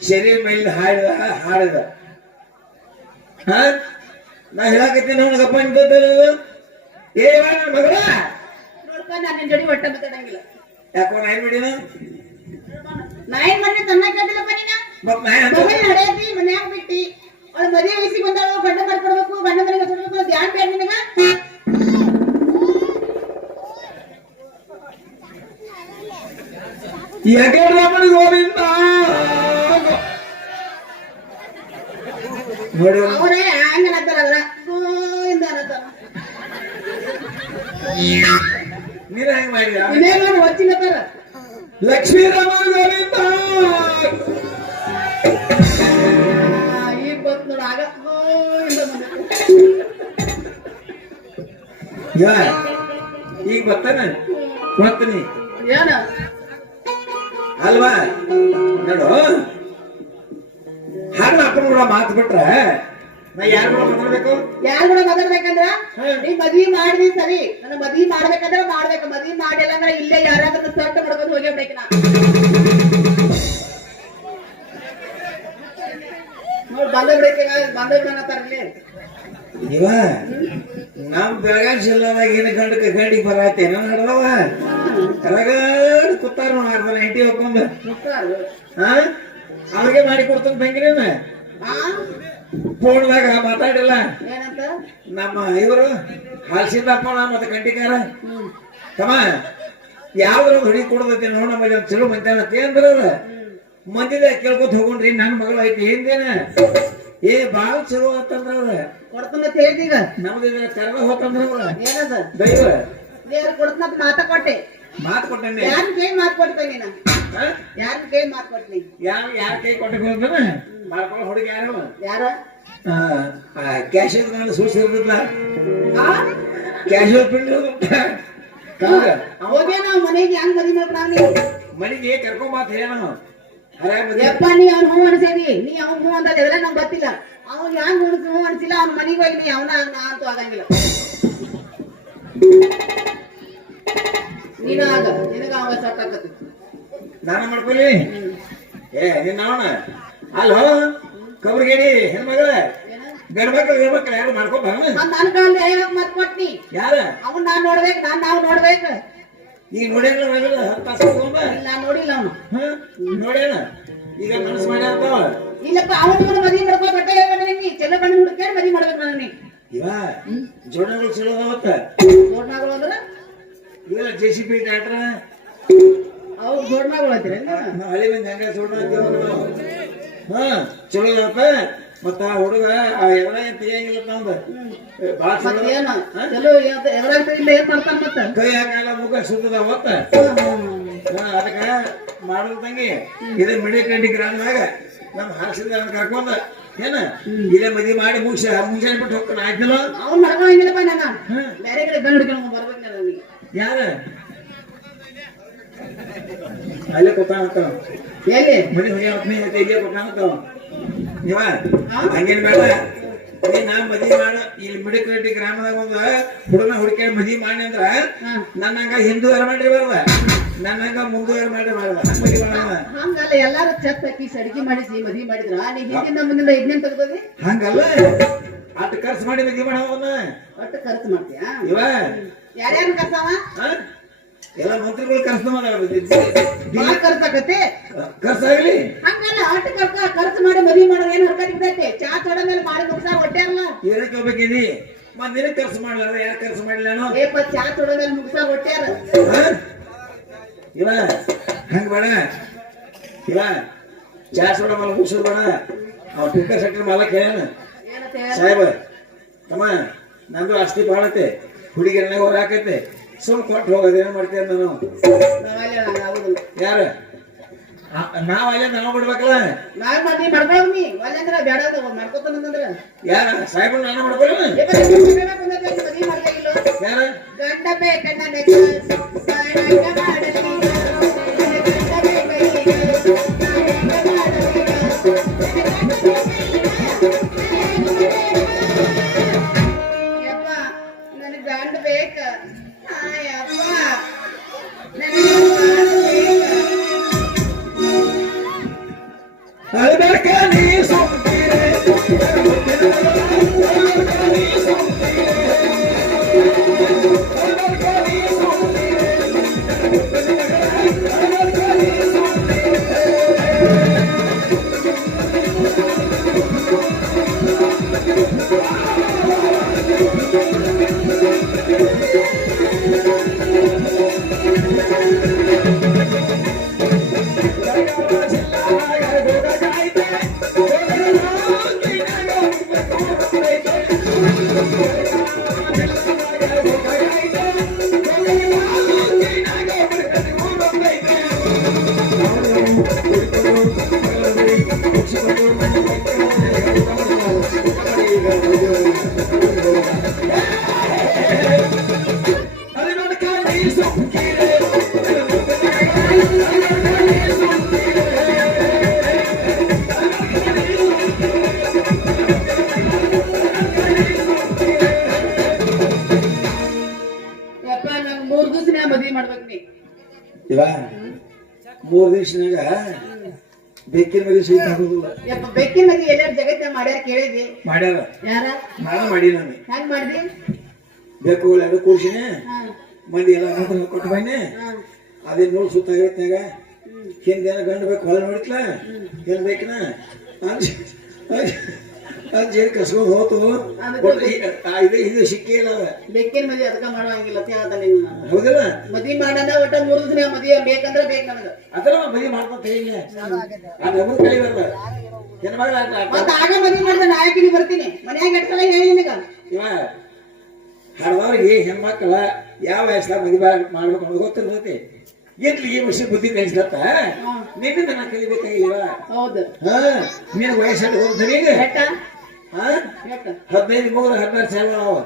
ಶರೀರ ಮೇಲೆ ಹಾಡಿದ ಹಾ ನಾ ಹೇಳಕತ್ತೀನಿ ಅವನಿಗಪ್ಪ ಏ ಮಗಳ ನೋಡ್ಪ ನಾನು ನಿನ್ ಜೋಡಿ ಒಟ್ಟ ಮಾತಾಡಂಗಿಲ್ಲ. ಯಾಕೋ ನಾ ಏನ್ ಮಾಡಿನ ನಾ ಏನ್ ಮಾಡಿ ತನ್ನ ಕೇಳ್ತಿಲ್ಲಪ್ಪ ನೀನ ಮತ್ ನಾ ಏನ್ ಮೊಬೈಲ್ ನಡೆಯತಿ ಮನ್ಯಾಗ ಬಿಟ್ಟಿ ಅವಳ ಮದುವೆ ವಯಸ್ಸಿಗೆ ಬಂದಾಳು ಗಂಡ ಮಾಡ್ಕೊಡ್ಬೇಕು ಗಂಡ ಮನೆಗೆ ಕೊಡ್ಬೇಕು ಅದು ಯಾನ್ ಬೇಡ ನಿನಗ ಯಾಕೆ ಗೋವಿಂದ ನೋಡಿ ಅವರೇ ಹಂಗ ಅಂತಾರಲ್ಲ ಗೋವಿಂದ ಅನ್ನತಾರ ನೀನ ಹೆಂಗ್ ಮಾಡಿದ ಇನ್ನೇನು ಹೊಚ್ಚಿನತ್ತಾರ ಲಕ್ಷ್ಮೀ ರಾಮ ಗೋವಿಂದ ಈಗ ಗೊತ್ತು ನೋಡ ಆಗ ಗೋವಿಂದ ಯಾ ಈಗ ಬರ್ತಾನೆ ಬರ್ತೀನಿ ಏನ ಅಲ್ವಾ ನೋಡು ಹಾಡು ಅಪ್ಪನ ಕೂಡ ಮಾತು ಬಿಟ್ರೆ ನಾ ಯಾರು ಕೂಡ ಮಾತಾಡ್ಬೇಕು ಯಾರು ಕೂಡ ಮಾತಾಡ್ಬೇಕಂದ್ರ ನೀ ಮದ್ವಿ ಮಾಡಿದಿ ಸರಿ ನನ್ನ ಮದ್ವಿ ಮಾಡ್ಬೇಕಂದ್ರ ಮಾಡ್ಬೇಕು ಮದ್ವಿ ಮಾಡಿಲ್ಲ ಅಂದ್ರೆ ಇಲ್ಲೇ ಯಾರಾದ್ರೂ ಸೊಟ್ಟ ಮಾಡ್ಕೊಂಡು ಹೋಗ್ಬೇಕು ನಾ ನೋಡಿ ಬಂದ ಬಿಡಕ್ಕೆ ಇವ ನಮ್ ಬೆಳಗಾವಿ ಜಿಲ್ಲಾದಾಗ ಏನ್ ಗಂಡಿ ಬರತ್ತೇನ ನಡ್ದವ ರಗಡ್ ಕೂತಾರ ನೋಡ ಹೆಂಡತಿ ಹೋಗ್ಕೊಂಡು ಹಾ ಅವ್ರಿಗೆ ಮಾಡಿ ಕೊಡ್ತಾನ ತಂಗಿನ ಫೋನ್ದಾಗ ಮಾತಾಡಿಲ್ಲ ಏನಂತ ನಮ್ಮ ಇವರು ಹಾಲ್ಸಿದ್ದಪ್ಪ ಮತ್ತೆ ಕಂಟಿಕಾರ ತಮ್ಮ ಯಾವ್ದ್ರ ಹುಡುಗಿ ಕೊಡದೈತಿ ನೋಡ ನಮ್ಮಲ್ಲಿ ಒಂದ್ ಚಲೋ ಮಂದಿ ಅಂದ್ರ ಮಂದಿದ ಕೇಳ್ಕೊತ ಹೋಗೊಂಡ್ರಿ ನನ್ ಮಗಳು ಐತಿ ಏನ್ದೇನ ಏ ಬಾಳ ಚಲೋ ಅಂತಂದ್ರ ಕೊಡ್ತಂತ ಹೇಳ್ತೀಗ ನಮ್ದು ಇದ್ರ ಕರ್ದ ಹೋತಂದ್ರ ಏನದ ದೈವ ದೇವ್ರ ಕೊಡ್ತಂತ ಮಾತಾ ಕೊಟ್ಟೆ ಮಾತು ಕೊಟ್ಟೆ ಯಾರ ಕೈ ಮಾತು ಕೊಡ್ತ ನೀನ ಯಾರ ಕೈ ಮಾತು ಕೊಟ್ಟಿ ಯಾರ ಕೈ ಕೊಟ್ಟ ಮಾಡ್ಕೊಳ್ಳೋ ಹುಡುಗಿ ಯಾರು ಯಾರ ಕ್ಯಾಶ್ ನಾನು ಸೂಚಿಸಿರ್ಲಿಲ್ಲ ಕ್ಯಾಶ್ ಪಿಂಡ್ ಅವಾಗೇ ನಾವ್ ಮನೆಗೆ ಹೆಂಗ್ ಮದ್ವಿ ಮಾಡ್ಬಿಡ ಮನೆಗೆ ಕರ್ಕೊಂಬಾತ್ ಹೇಳ ಯಪ್ಪ ನೀ ಅವ್ನ ಹೂ ಅನ್ಸೇದಿ ನೀ ಅವ್ನ ಹೂ ಅಂತ ಎದ್ರ ನಂಗೆ ಗೊತ್ತಿಲ್ಲ ಅವ್ನ್ ಹೆಂಗ್ ಹೂ ಅನ್ಸಿಲ್ಲ ಅವ್ನ ಮನೆಗೆ ಹೋಗಿ ನೀ ಅವನ ಅಂತೂ ಆಗಂಗಿಲ್ಲ ನೀನ ಆಗ ನಿನಗ ಅವ ಸಾಕಾಕತಿ ನಾನು ಮಾಡ್ಕೊಲಿ ಏ ನಿನ್ನ ಅವನ ಅಲ್ಲೋ ಕಬ್ರಿಗೇಡಿ ಹೆಣ್ಮಗಳ ಗಂಡ್ಮಕ್ಳು ಯಾರು ಮಾಡ್ಕೊಬ ನನ್ ಕಾಲ ಯಾವಾಗ ಮತ್ ಕೊಟ್ನಿ ಯಾರ ಅವ್ನ್ ನಾನ್ ನೋಡ್ಬೇಕು ನಾವು ನೋಡ್ಬೇಕು ಈಗ ನೋಡ್ಯಾನ ನಾನ್ ನೋಡಿಲ್ಲ ಅವನು ನೋಡ್ಯಾನ ಈಗ ಮನಸ್ಸು ಮಾಡ್ಯಾವ ಇಲ್ಲಪ್ಪ ಅವನ ಮದ್ವಿ ಮಾಡ್ಕೋ ಬಟ್ಟೆ ನೀ ಚೆಲ್ಲ ಕಣ್ಣು ಹುಡುಕ್ಯಾರ ಮದ್ವಿ ಮಾಡ್ಬೇಕು ನಾನು ನೀ ಇವ ಜೋಡಗಳು ಚಲೋ ಅವತ್ತ ಜೋಡ್ನಾಗಳು ಅಂದ್ರ ಇವೆಲ್ಲ JCB ಟ್ರ್ಯಾಕ್ಟರ್ ಅವ್ರು ಜೋಡ್ನಾಗಳು ಅಂತೀರ ಹಳಿ ಮಂದಿ ಹಂಗ ಜೋಡ ಹಾ ಚಲೋ ಅವತ್ತ ಮತ್ತ ಹುಡುಗ ಎದ್ರ ತೆಗಿಯಂಗಿಲ್ಲ ನಮ್ದು ಬಾಳ ಚಲೋ ಏನು ಚಲೋ ಎದ್ರಾಗ ಇಲ್ಲ ಏನ್ ಮಾಡ್ತಾನ ಮತ್ತ ಕೈ ಹಾಕಲ್ಲ ಮುಖ ಸುತ್ತದ ಅವತ್ತ ಅದಕ್ಕ ಮಾಡೋದು ತಂಗಿ ಇದೇ ಮಿಡಿ ಗ್ರಾಮದಾಗ ನಮ್ ಹಾಕ್ಸಿದ ಕರ್ಕೊಂಡ ಏನ ಇದೇ ಮದ್ವಿ ಮಾಡಿ ಮುಂಜಾನೆ ಬಿಟ್ಟು ಹೋಗ್ತಾನ ಆಯ್ತಲ್ಲ ಅವ್ನು ಮಾಡ್ಕೊಳಂಗಿಲ್ಲಪ್ಪ ನಾನು ಬೇರೆ ಕಡೆ ಗಂಡು ಹಿಡ್ಕೊಂಡು ಬರ್ಬೇಕು ನನಗೆ ಯಾರ ಅಲ್ಲೇ ಕೊಟ್ಟಾನಂತ ಎಲ್ಲಿ ಮನೆ ಹೊಯ್ಯ ಇಲ್ಲೇ ಕೊಟ್ಟಾನಂತ ನೀವ ಹಂಗೇನ್ ಬೇಡ ನಾ ಮದ್ವಿ ಮಾಡ ಇಲ್ಲಿ ಮಿಡಿಕಟ್ಟಿ ಗ್ರಾಮದಾಗ ಒಂದು ಹುಡುಗನ ಹುಡುಕಿ ಮದ್ವಿ ಮಾಡಿ ಅಂದ್ರ ನನ್ನಂಗ ಹಿಂದೂ ಯಾರು ಮಾಡ್ರಿ ಬರಲ್ಲ ನನ್ನಂಗ ಮುಂದೂ ಯಾರು ಮಾಡ್ರಿ ಬರಲ್ಲ ಮದ್ವಿ ಮಾಡಲ್ಲ ಹಂಗಲ್ಲ ಎಲ್ಲಾರು ಚೆಕ್ ಹಾಕಿ ಅಡಿಗೆ ಮಾಡಿಸಿ ಮದ್ವಿ ಮಾಡಿದ್ರ ನೀ ಹಿಂದಿಂದ ಮುಂದಿಂದ ಇದನ್ನೇನ್ ತೆಗ್ದೋದಿ ಹಂಗಲ್ಲ ಅಟ್ ಖರ್ಚು ಮಾಡಿ ಮದ್ವಿ ಮಾಡವನ್ನ ಒಟ್ಟು ಖರ್ಚು ಮಾಡ್ತೀಯಾ ಇವ ಯಾರ್ಯಾರು ಖರ್ಚವ ಎಲ್ಲ ಮಂತ್ರಿಗಳು ಖರ್ಚು ಬಾಳ ಖರ್ಚಾಕತಿ ಖರ್ಚಾಗ್ಲಿ ಹಂಗಲ್ಲ ಒಟ್ಟು ಖರ್ಚು ಮಾಡಿ ಮದ್ವಿ ಮಾಡೋದು ಏನ್ ಹೊರಗಡೆ ಬಿದ್ದೈತಿ ಚಾ ಚೋಡ ಮೇಲೆ ಮಾಡಿ ಮುಗ್ಸಾರ ಹೊಟ್ಟೆ ಅಲ್ಲ ಏನಕ್ಕೆ ಹೋಗ್ಬೇಕಿದಿ ಮತ್ ನಿನಗ್ ಖರ್ಚು ಮಾಡಲ್ಲ ಯಾರು ಖರ್ಚು ಮಾಡಿಲ್ಲ ಏಪ ಚಾ ಚೋಡ ಮೇಲೆ ಮುಗ್ಸಾರ ಹೊಟ್ಟ್ಯಾರ ಇವ ಹಂಗ ಬೇಡ ಇವ ಚಾ ಸೋಡ ಮೇಲೆ ಮುಗಿಸೋದು ಬೇಡ ಅವ ಟಿಕ್ಕರ್ ಸೆಕ್ಟರ್ ಮಾಲಕ್ ಹೇಳ್ಯಾನ ಏನಂತ ಸಾಹೇಬ ತಮ್ಮ ನಂದು ಆಸ್ತಿ ಬಾಳತೆ ಹುಡುಗಿರನ್ನ ಹೋಗಿ ಹಾಕೈತೆ ಸುಮ್ ಕೊಟ್ಟು ಹೋಗೋದು ಏನ್ ಮಾಡ್ತೀಯ ನಾನು ಯಾರ ನಾವ್ ಅಲ್ಲೇ ನಾವು ಬಿಡ್ಬೇಕಲ್ಲ ನಾವ್ ಮದ್ವಿ ಮಾಡ್ಕೊಳ್ ನೀ ಒಳ್ಳೆಂದ್ರ ಬೇಡ ಮಾಡ್ಕೊತಾನಂದ್ರ ಯಾರ ಸಾಹೇಬ್ ನಾನು ಮಾಡ್ಕೊಳ್ಳ ಮದ್ವಿ ಮಾಡ್ಲಾಗಿಲ್ಲ ಯಾರ ಗಂಡ ಬೇಕಣ್ಣ ನನಗೆ ಗಂಡ ಬೇಕ ಯಪ್ಪ ನನಗೆ ಗಂಡ ಬೇಕ ಕಳಬೇಕ ನೀ ಸುಮ್ತೀರೆ ಕಳಬೇಕ ನೀ ಸುಮ್ತೀರೆ ಕಳಬೇಕ ನೀ ಸುಮ್ತೀರೆ ಕಳಬೇಕ ನೀ ಸುಮ್ತೀರೆ ಯಪ್ಪ ನಂಗ್ 3 ದಿವಸ ಮದ್ವಿ ಮಾಡ್ಬೇಕು ನೀ ಇವ 3 ದಿವಸನಾಗ ಬೆಕ್ಕಿನ ಮದುವೆ ಸಹಿತ ಆಗುದಿಲ್ಲ. ಯಪ್ಪ ಬೆಕ್ಕಿನ ಮದ್ವಿ ಎಲ್ಲಾರು ಜಗತ್ತ ಮಾಡ್ಯಾರ ಕೇಳಿದಿ ಮಾಡ್ಯಾರ ಯಾರ ನಾನು ಮಾಡಿ ನಾನು ಹೆಂಗ್ ಮಾಡ್ದಿ ಬೆಕ್ಕುಗಳು ಎರಡು ಕೂರ್ಸಿನಿ ಹಾ ಮಂದಿ ಎಲ್ಲ ಕೊಟ್ಟು ಬನ್ನಿ ಹಾ ಅದೇ ನೋಡಿ ಸುತ್ತಾಗೈತ್ನಾಗ ಹಿಂದೇನ ಗಂಡು ಬೇಕು ಹೊಲ ನೋಡಿತ್ಲ ಏನ್ ಬೇಕಿನ ಜೇನು ಕಸ್ಕೊಂಡು ಹೋತು ಇದು ಸಿಕ್ಕೇ ಇಲ್ಲ ಅದ ಬೆಕ್ಕಿನ ಮದ್ವಿ ಅದಕ್ಕ ಮಾಡುವಂಗಿಲ್ಲ ಅಂತ ಹೇಳ್ದ ನೀನು ನಾನು ಹೌದಿಲ್ಲ ಮದ್ವಿ ಮಾಡಣ ಒಟ್ಟ 3 ದಿನ ಮದ್ವಿ ಬೇಕಂದ್ರ ಬೇಕ್ ನನಗ ಅದರ ಮದುವೆ ಮಾಡ್ಕೊಂತ ಇಲ್ಲ ಆ ನಮಗೂ ಕಳಿಬಾರ್ದ ಹೆಣ್ಮಗಳ ಮತ್ತ ಆಗ ಮದ್ವಿ ಮಾಡಿದ ನಾಯಕಿನಿ ಬರ್ತೀನಿ ಮನ್ಯಾಗ ಎಟ್ಸಲ ಹೇಳಿ ನಿನಗ ಇವ ಹಡದವ್ರಿಗೆ ಹೆಣ್ಮಕ್ಳ ಯಾವ ವಯಸ್ಸಾಗ ಮದುವೆ ಮಾಡ್ಬೇಕು ಅನ್ನೋದು ಗೊತ್ತಿರ್ತೈತಿ ಎಲ್ಲಿ ಈ ವರ್ಷ ಬುದ್ಧಿ ಕಲಿಸ್ಲತ್ತ ನಿನ್ನಿಂದ ನಾ ಕಲಿಬೇಕಾಗಿಲ್ಲ ಹೌದು ಹಾ ನಿನಗೆ ವಯಸ್ಸಾಗಿ ಹೋಗ್ತಾನೆ ಈಗ ಎಟ್ಟ ಹಾ ಎಟ್ಟ 15 ಮುಗಿದ್ರೆ 16 ಸಾಲ ನಾವು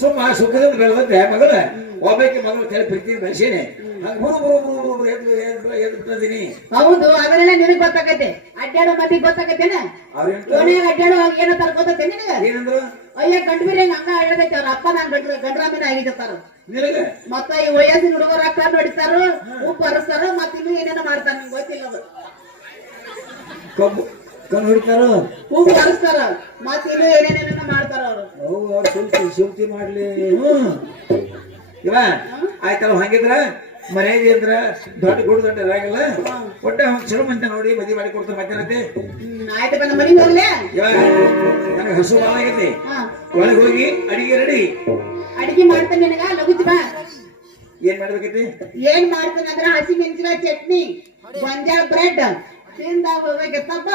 ಸುಮ್ಮ ಸುಖದಿಂದ ಬೆಳೆದಂತೆ ಮಗಳ ಒಬ್ಬಕ್ಕೆ ಮಗಳು ತಲೆ ಪ್ರೀತಿ ಬೆಳೆಸೇನೆ ಎದ್ಬಿಟ್ಟಿದ್ದೀನಿ. ಹೌದು ಅದನ್ನೆಲ್ಲ ನಿನಗ್ ಗೊತ್ತಾಗೈತೆ ಅಡ್ಡಾಡೋ ಮಂದಿಗೆ ಗೊತ್ತಾಗೈತೇನ ಮನ್ಯಾಗ ಅಡ್ಡಾಡೋ ಏನೋ ತರ ಗೊತ್ತೈತೆ ನಿನಗ ಏನಂದ್ರು ಅಯ್ಯ ಗಂಡ್ಬಿರಿ ಹಂಗ ಹೇಳದೈತೆ ಅವ್ರ ಅಪ್ಪ ನಾನ್ ಗಂಡ್ರಾಮಿನ ಆಗಿರ್ತಾರ ನಿನಗ ಮತ್ತ ಈ ವಯಸ್ಸಿನ ಹುಡುಗರ ಕಣ್ಣು ಹೊಡಿತಾರ ಉಪ್ಪು ಹರಿಸ್ತಾರ ಮತ್ತ ಇನ್ನು ಏನೇನೋ ಮಾಡ್ತಾರ ನಿಂಗೆ ಗೊತ್ತಿಲ್ಲ ಅದು ಕಬ್ಬು ಕಣ್ಣು ಹೊಡಿತಾರ ಉಪ್ಪು ಹರಿಸ್ತಾರ ಮತ್ತ ಇನ್ನು ಏನೇನೇನೋ ಮಾಡ್ತಾರ ಅವ್ರು ಅವ್ರು ಸುಲ್ತಿ ಮಾಡ್ಲಿ ಇವ ಆಯ್ತಲ್ಲ ಹಂಗಿದ್ರ ಮರ್ಯಾದೆ ಅಂದ್ರ ದೊಡ್ಡ ಗುಡ್ ದೊಡ್ಡ ಇರಾಗಿಲ್ಲ ಒಟ್ಟ ಚಲೋ ಮಂದಿ ನೋಡಿ ಮದ್ವಿ ಮಾಡಿ ಕೊಡ್ತಾರ ಮಧ್ಯಾಹ್ನತೆ ಆಯ್ತಪ್ಪ ನಮ್ಮ ಮನೆಗೆ ಹೋಗ್ಲೇ ಇವ ನನಗೆ ಹಸು ಭಾಳ ಆಗೈತಿ ಒಳಗೆ ಹೋಗಿ ಅಡಿಗೆ ರೆಡಿ ಅಡಿಗೆ ಮಾಡ್ತೇನೆ ನಿನಗ ಲಗುಚ್ ಬಾ ಏನ್ ಮಾಡ್ಬೇಕೈತಿ ಏನ್ ಮಾಡ್ತೇನೆ ಅಂದ್ರ ಹಸಿ ಮೆಣಸಿನ ಚಟ್ನಿ ಗೊಂಜಾಳ ಬ್ರೆಡ್ ತಿಂದ ಹೋಗ್ಬೇಕತ್ತಪ್ಪ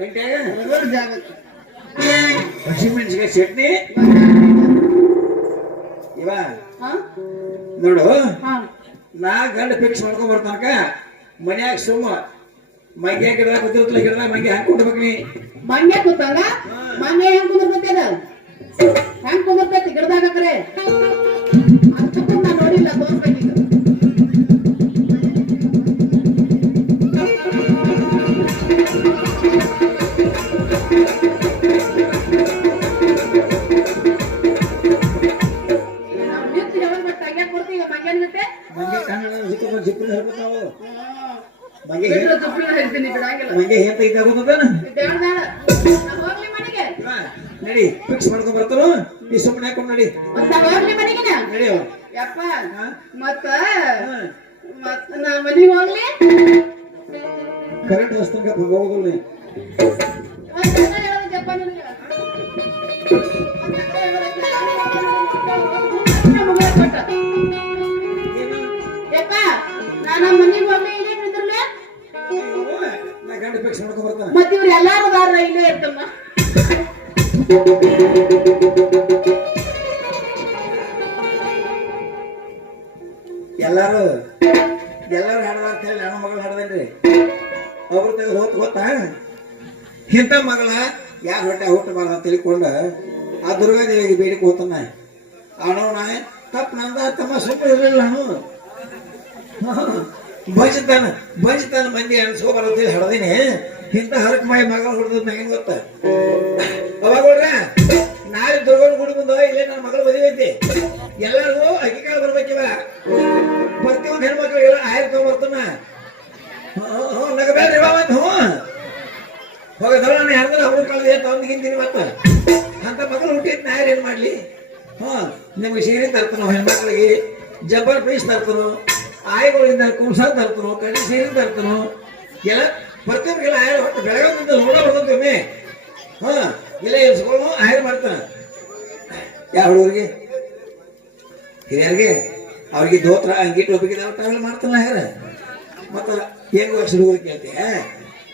ಕಂಟ್ಯಾಗ ಹಸಿಮೆಣಸಿಗೆ ಚಟ್ನಿ ಇವ ನೋಡು ನಾ ಗಂಡ ಫಿಕ್ಸ್ ಮಾಡ್ಕೊಂಡ್ ಬರ್ತಾನಕ ಮನ್ಯಾಗ ಸುಮ್ಮ ಮಂಗ್ಯ ಗಿಡ ಗೊತ್ತಿರ್ತಲ್ಲ ಗಿಡ ಮಂಗ್ಯ ಹಾಕೊಂಡ್ಬೇಕು ನೀ ಮಂಗ್ಯ ಕೂತಂಗ ಮಂಗ್ಯ ಹೆಂಗ್ ಕುಂದಿರ್ತೈತೆ ಹೆಂಗ್ ಕುಂದಿರ್ತೈತಿ ಗಿಡದಾಗ ಕರೆ ಅಂತಕ್ಕೂ ನಾ ನೋಡಿಲ್ಲ ತೋರ್ಬೇಕೀಗ ನಡಿ ಫಿಕ್ಸ್ ಮಾಡ್ಕೊಂಡ್ ಬರ್ತಾರ ಈ ಸುಮ್ಮನೆ ಹಾಕೊಂಡ್ ನಡಿ ನಡಿ ಯಪ್ಪ ಮತ್ತ ನಾ ಮನಿಗೆ ಹೋಗ್ಲಿ ಕರೆಂಟ್ ಹಸ್ತಂಗ ಹೋಗೋದಿಲ್ಲ ಯಪ್ಪ ನಾನು ಮನಿಗೆ ಹೋಗ್ಲಿ ಇಲ್ಲೇ ನಿಂತಿರ್ಲಿ ನಾ ಗಂಡ ಫಿಕ್ಸ್ ಮಾಡ್ಕೊಂಡ್ ಬರ್ತಾನ ಮತ್ತೆ ಇವ್ರು ಎಲ್ಲಾರು ಬಾರ ಇಲ್ಲೇ ಇರ್ತಮ್ಮ ಎಲ್ಲಾರು ಹಾಡದ ಅಂತ ಹೇಳಿ ನನ್ನ ಮಗಳು ಹಾಡದೇನ್ರಿ ಒಬ್ರು ತೆಗೆದು ಹೋತ್ ಗೊತ್ತಾ ಇಂಥ ಮಗಳ ಯಾರ ಹೊಟ್ಟೆ ಹುಟ್ಟಬಾರ್ದು ಅಂತ ತಿಳ್ಕೊಂಡ ಆ ದುರ್ಗಾದೇವಿಗೆ ಬೇಡಿಕೆ ಹೋತನ ಅವನವನ ತಪ್ಪು ನಂದ ತಮ್ಮ ಸುಮ್ಮನೆ ಇರಲಿಲ್ಲ ನಾನು ಬಂಜಿತಾನ ಮಂದಿ ಅನ್ಸ್ಕೋಬಾರ್ದು ಹಡದಿನಿ ಇಂಥ ಹರಕ್ ಮಾಯಿ ಮಗಳ ಹೊಡೆದ್ ನಂಗೇನ್ ಗೊತ್ತ ಅವಾಗ ನೋಡ್ರ ನಾಳೆ ದುರ್ಗನ ಗುಡಿ ಮುಂದೆ ಇಲ್ಲೇ ನನ್ನ ಮಗಳು ಮದುವೆ ಐತಿ ಎಲ್ಲರಿಗೂ ಅಕ್ಕಿ ಕಾಳು ಬರ್ಬೇಕಿವ ಪ್ರತಿಯೊಂದು ಹೆಣ್ಮಕ್ಳು ಎಲ್ಲ ಆಯ್ತು ಬರ್ತನ ನಗಬೇಡ್ರಿ ಬಾವ ಅಂತ ಹೋಗದವ ನಾನು ಯಾರ್ದಾರ ಅವ್ರ ಕಳೆದ ತಂದ್ಗಿಂತೀನಿ ಮತ್ತ ಅಂತ ಮಗಲು ಹುಟ್ಟಿದ್ ನಾ ಏನ್ ಮಾಡ್ಲಿ ನಿಮ್ಗೆ ಸೀರೆ ತರ್ತನೋ ಹೆಣ್ಮಕ್ಳಿಗೆ ಜಬ್ಬರ್ ಪೀಸ್ ತರ್ತನೋ ಆಯ್ಗಳಿಂದ ಕುಂಸ ತರ್ತನೋ ಕಡಿ ಸೀರೆ ತರ್ತನೋ ಎಲ್ಲ ಬರ್ತಿರ್ಗೆಲ್ಲ ಆಯ್ ಹೊಟ್ಟು ಬೆಳಗಾವಿಂದ ನೋಡ ಹೊಡೆದೊಮ್ಮೆ ಇಲ್ಲ ಇಸ್ಕೊಂಡು ಆಯ್ರ್ ಮಾಡ್ತಾನ ಯಾವ ಹುಡುಗರಿಗೆ ಹಿರಿಯರಿಗೆ ಅವ್ರಿಗೆ ದೋತ್ರ ಅಂಗಿ ಟೋಪಿಗೆ ಟ್ರಾವೆಲ್ ಮಾಡ್ತಾನ ಯಾರ ಮತ್ತ ಹೆಂಗ್ ವಯಸ್ಸು ಹುಡುಗರಿಗೆ ಕೇಳ್ತೀಯ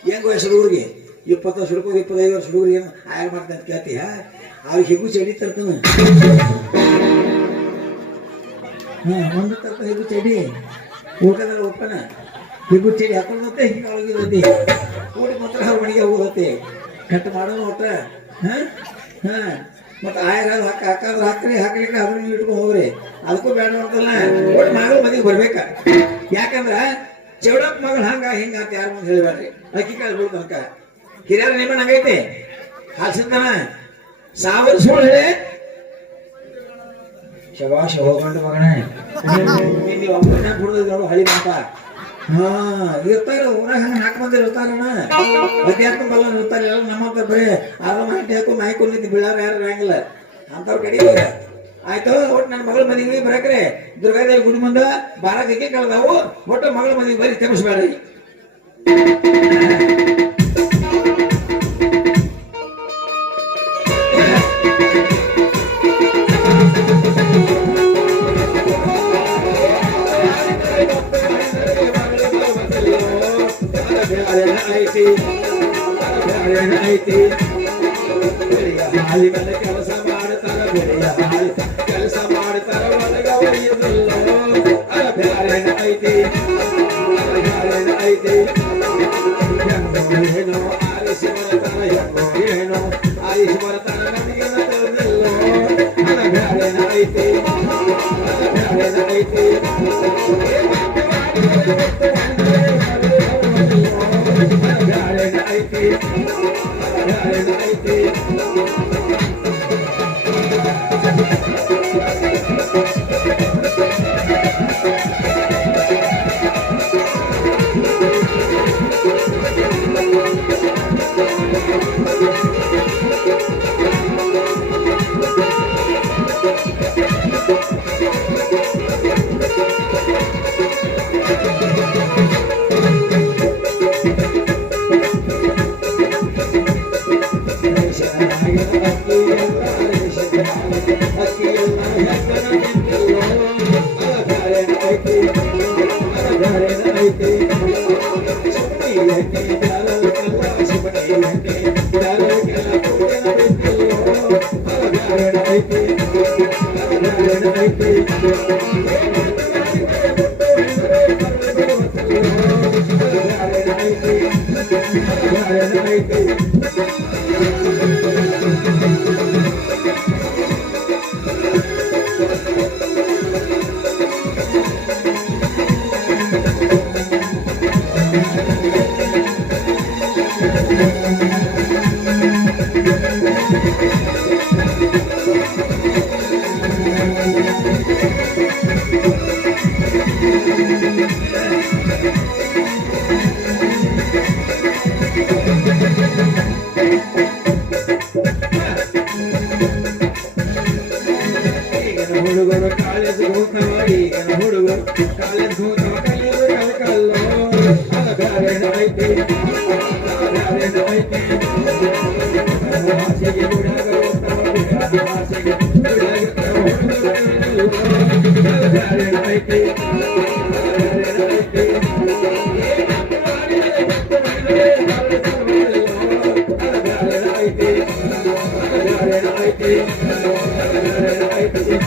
ಹೆಂಗ್ ವಯಸ್ಸು ಹುಡುಗರಿಗೆ 20 ವರ್ಷ ಹುಡುಗರು 25 ವರ್ಷ ಹುಡುಗರು ಏನು ಆಯ್ರ್ ಮಾಡ್ತಾನೆ ಅಂತ ಕೇಳ್ತೀಯ ಅವ್ರಿಗೆ ಹೆಗು ಚಡಿ ತರ್ತಾನ ಒಂದು ತರ್ತ ಹೆಗು ಚಡಿ ಊಟದಲ್ಲಿ ಒಪ್ಪನ ಹೆಗು ಚಡಿ ಹಾಕೊಂಡತ್ತೆ ಹಿಂಗೆ ಒಳಗಿರತ್ತೆ ಊಟ ಮಾತ್ರ ಅವ್ರ ಮನೆಗೆ ಹೋಗುತ್ತೆ ಕಟ್ ಮಾಡೋನು ಒಟ್ಟ ಮತ್ತೆ ಆಯ್ರ ಹಾಕಾದ್ರೆ ಹಾಕ್ಲಿಕ್ಕೆ ಅದ್ರ ಇಟ್ಕೊಂಡು ಹೋಗ್ರಿ ಅದಕ್ಕೂ ಬೇಡ ಅಂತಲ್ಲ ಒಟ್ಟು ಮಗಳು ಮದಿಗೆ ಬರ್ಬೇಕ ಯಾಕಂದ್ರ ಚೌಡಪ್ಪ ಮಗಳು ಹಂಗ ಹಿಂಗ ಅಂತ ಯಾರು ಮುಂದೆ ಹೇಳ್ಬೇಡ್ರಿ ಅಕ್ಕಿ ಕಾಳು ಬೀಳ್ತನಕ ಹಿರಿಯರ ನಿಮ್ಮ ಹಂಗೈತಿ ಹಾಲ್ಸಿದ್ದಾನ ಸಾವಿರ ಸುಳ್ಳು ಹೇಳಿ ಶಬಾಷ ಹೋಗಂಡು ಮಗನೇ ನೀವು ಒಬ್ಬರನ್ನ ಬಿಡುದು ನೋಡು ಹಳಿ ಮಾತ ಇರ್ತಾರ ಊರಾಗ ಹಂಗ 4 ಮಂದಿ ಇರ್ತಾರಣ್ಣ ಅಧ್ಯಾತ್ಮ ಬಲ್ಲ ಇರ್ತಾರ ಎಲ್ಲ ನಮ್ಮಂತ ಬರೀ ಅರ್ಧ ಮಾಹಿತಿ ಹಾಕು ಮಾಹಿತಿ ಬೀಳಾರ ಯಾರು ಇರಂಗಿಲ್ಲ ಅಂತವ್ರ ಕಡೆ ಆಯ್ತು ಒಟ್ಟು ನನ್ನ ಮಗಳ ಮನೆಗೆ ಬರಕ್ರೆ ದುರ್ಗಾದೇವಿ ಗುಡಿ ಮುಂದ ಬಾರಾಜಕ್ಕೆ ಕಳೆದಾವು ಒಟ್ಟು ಮಗಳ ಮನೆಗೆ ಬರೀ ತೆಮಿಸ್ಬೇಡ ಐತಿ ಹಾಲಿ ಮೇಲೆ ಕೆಲಸ ಮಾಡ್ತಾರ ಕೆಲಸ ಮಾಡ್ತಾರ ಒಳಗ ಒಯ್ಯುದಿಲ್ಲ ಬ್ಯಾರೇನ ಐತಿ ಐತಿ ಏನೋ ಆರಿಸಿ ಬರ್ತಾರ ಏನೋ ಆರಿಸಿ ಬರ್ತಾರ ನಮಗೆ ತಿಳಿದಿಲ್ಲ ಬ್ಯಾರೇನ ಐತಿ ಬ್ಯಾರೇನ ಐತಿ ಹುಡುಗರು ಕಾಲೇಜ್ ಹೋಗ್ತಾವ ಈಗಿನ ಹುಡುಗರು ಕಾಲೇಜ್ ಹೋಗ್ತಾವ ಕಲಿಯೋದು ಕಲ್ಕಲ್ಲೋ ಅದ ಬ್ಯಾರೇನ ಐತಿ ಬ್ಯಾರೇನ ಐತಿ ಭಾಷೆಗೆ ಹುಡುಗ ಹೋಗ್ತಾವ ಭಾಷೆಗೆ ಬ್ಯಾರೇನ ಐತಿ ಬ್ಯಾರೇನ ಐತಿ ಬ್ಯಾರೇನ ಐತಿ